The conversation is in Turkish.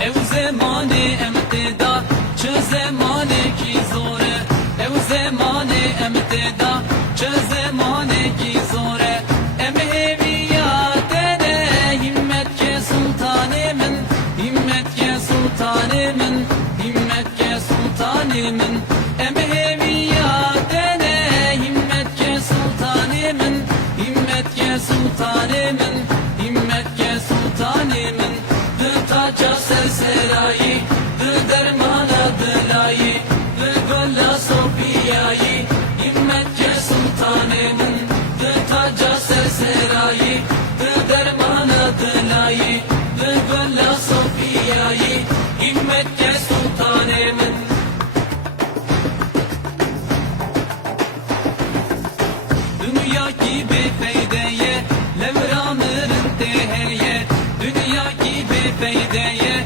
ev zemane emteda çe zemane ki zore ev zemane emteda çe zemane ki zore em heviyatene himmet ke sultanemin himmet ke sultanemin himmet ke sultanemin em heviyatene himmet ke sultanemin himmet ke sultanemin himmet ke sultanemin taca serserayı dermana dilayı golla sofiyayı himmet ke sultanemin taca serserayı dermana dilayı golla sofiyayı himmet ke sultanemin dünya gibi peydeye levranırın teheye dünya gibi peydeye